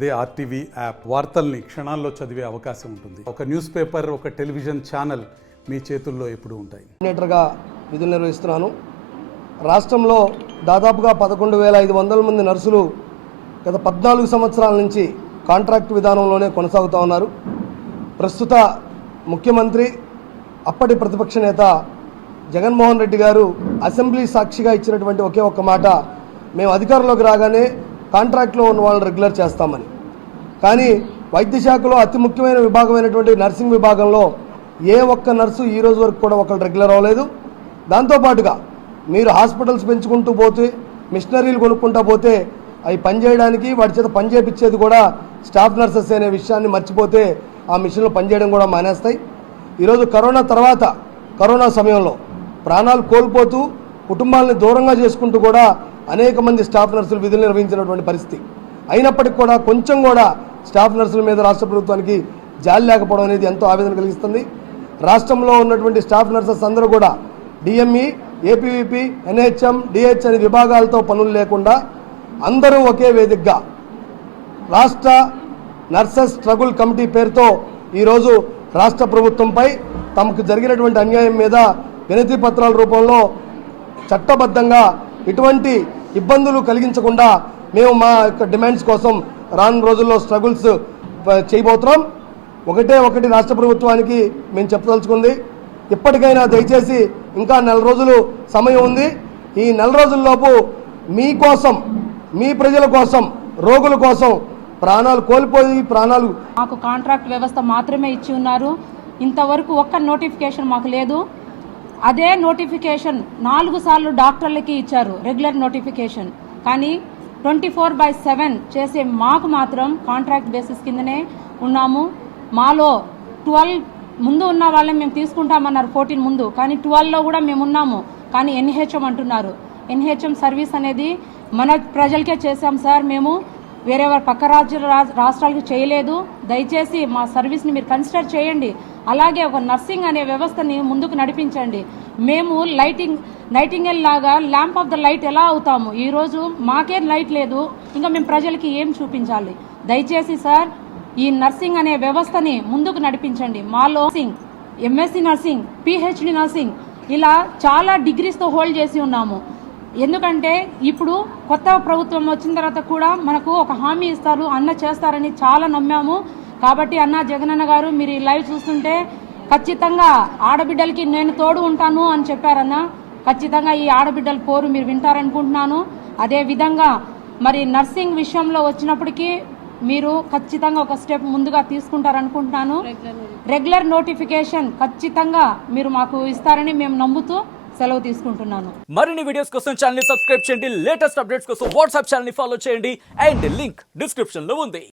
అదే RTV app. వార్తల్ని క్షణాల్లో చదివే అవకాశం ఉంటుంది. ఒక న్యూస్ పేపర్ ఒక టెలివిజన్ ఛానల్ మీ చేతుల్లో ఎప్పుడు ఉంటాయి. కోఆర్డినేటర్గా విధులు నిర్వహిస్తున్నాను. రాష్ట్రంలో దాదాపుగా పదకొండు వేల ఐదు వందల మంది నర్సులు గత పద్నాలుగు సంవత్సరాల నుంచి కాంట్రాక్ట్ విధానంలోనే కొనసాగుతూ ఉన్నారు. ప్రస్తుత ముఖ్యమంత్రి అప్పటి ప్రతిపక్ష నేత జగన్మోహన్ రెడ్డి గారు అసెంబ్లీ సాక్షిగా ఇచ్చినటువంటి ఒకే ఒక్క మాట మేము అధికారంలోకి రాగానే కాంట్రాక్ట్లో ఉన్న వాళ్ళని రెగ్యులర్ చేస్తామని. కానీ వైద్య శాఖలో అతి ముఖ్యమైన విభాగమైనటువంటి నర్సింగ్ విభాగంలో ఏ ఒక్క నర్సు ఈ రోజు వరకు కూడా ఒకళ్ళు రెగ్యులర్ అవ్వలేదు. దాంతోపాటుగా మీరు హాస్పిటల్స్ పెంచుకుంటూ పోతే మిషనరీలు కొనుక్కుంటా పోతే అవి పనిచేయడానికి వాటి చేత పని చేపించేది కూడా స్టాఫ్ నర్సెస్ అనే విషయాన్ని మర్చిపోతే ఆ మిషన్లు పనిచేయడం కూడా మానేస్తాయి. ఈరోజు కరోనా తర్వాత కరోనా సమయంలో ప్రాణాలు కోల్పోతూ కుటుంబాలని దూరంగా చేసుకుంటూ కూడా అనేక మంది స్టాఫ్ నర్సులు విధులు నిర్వహించినటువంటి పరిస్థితి. అయినప్పటికీ కూడా కొంచెం కూడా స్టాఫ్ నర్సుల మీద రాష్ట్ర ప్రభుత్వానికి జాలి లేకపోవడం అనేది ఎంతో ఆవేదన కలిగిస్తుంది. రాష్ట్రంలో ఉన్నటువంటి స్టాఫ్ నర్సెస్ అందరూ కూడా డిఎంఈ ఏపీవీపీ ఎన్హెచ్ఎం డిహెచ్ అనే విభాగాలతో పనులు లేకుండా అందరూ ఒకే వేదికగా రాష్ట్ర నర్సెస్ స్ట్రగుల్ కమిటీ పేరుతో ఈరోజు రాష్ట్ర ప్రభుత్వంపై తమకు జరిగినటువంటి అన్యాయం మీద వినతి పత్రాల రూపంలో చట్టబద్ధంగా ఎటువంటి ఇబ్బందులు కలిగించకుండా మేము మా యొక్క డిమాండ్స్ కోసం రాను రోజుల్లో స్ట్రగుల్స్ చేయబోతున్నాం. ఒకటే ఒకటి రాష్ట్ర ప్రభుత్వానికి మేము చెప్పదలుచుకుంది. ఇప్పటికైనా దయచేసి ఇంకా నెల రోజులు సమయం ఉంది. ఈ నెల రోజుల్లోపు మీకోసం మీ ప్రజల కోసం రోగుల కోసం ప్రాణాలు కోల్పోయి ప్రాణాలు మాకు కాంట్రాక్ట్ వ్యవస్థ మాత్రమే ఇచ్చి ఉన్నారు. ఇంతవరకు ఒక్క నోటిఫికేషన్ మాకు లేదు. అదే నోటిఫికేషన్ నాలుగు సార్లు డాక్టర్లకి ఇచ్చారు రెగ్యులర్ నోటిఫికేషన్. కానీ ట్వంటీ ఫోర్ బై సెవెన్ చేసే మాకు మాత్రం కాంట్రాక్ట్ బేసిస్ కిందనే ఉన్నాము. మాలో ట్వెల్వ్ ముందు ఉన్న వాళ్ళని మేము తీసుకుంటామన్నారు ఫోర్టీన్ ముందు. కానీ ట్వెల్వ్లో కూడా మేము ఉన్నాము. కానీ ఎన్హెచ్ఎం అంటున్నారు. ఎన్హెచ్ఎం సర్వీస్ అనేది మన ప్రజలకే చేశాం సార్. మేము వేరే వారి పక్క రాజ్య రా- రాష్ట్రాలకు చేయలేదు. దయచేసి మా సర్వీస్ని మీరు కన్సిడర్ చేయండి. అలాగే ఒక నర్సింగ్ అనే వ్యవస్థని ముందుకు నడిపించండి. మేము లైటింగ్ నైటింగల్ లాగా ల్యాంప్ ఆఫ్ ద లైట్ ఎలా అవుతాము? ఈరోజు మాకే లైట్ లేదు ఇంకా మేము ప్రజలకి ఏం చూపించాలి? దయచేసి సార్ ఈ నర్సింగ్ అనే వ్యవస్థని ముందుకు నడిపించండి. మాలో nursing MSc nursing PhD nursing ఇలా చాలా డిగ్రీస్తో హోల్డ్ చేసి ఉన్నాము. ఎందుకంటే ఇప్పుడు కొత్త ప్రభుత్వం వచ్చిన తర్వాత కూడా మనకు ఒక హామీ ఇస్తారు అన్న చేస్తారని చాలా నమ్మాము. కాబట్టి అన్న జగనన్న గారు మీరు ఈ లైవ్ చూస్తుంటే ఖచ్చితంగా ఆడబిడ్డలకి నేను తోడు ఉంటాను అని చెప్పారన్న. ఖచ్చితంగా ఈ ఆడబిడ్డల పోరు మీరు వింటారనుకుంటున్నాను. అదే విధంగా మరి నర్సింగ్ విషయంలో వచ్చినప్పటికీ మీరు ఖచ్చితంగా ఒక స్టెప్ ముందుగా తీసుకుంటారనుకుంటున్నాను. రెగ్యులర్ నోటిఫికేషన్ ఖచ్చితంగా మీరు మాకు ఇస్తారని మేము నమ్ముతూ సెలవు తీసుకుంటున్నాను. మరిన్ని వీడియోస్ కోసం ఛానల్ సబ్స్క్రైబ్ చేయండి. లేటెస్ట్ అప్డేట్స్ కోసం వాట్సాప్ ఛానల్ ఫాలో చేయండి. అండ్ లింక్ డిస్క్రిప్షన్లో ఉంది.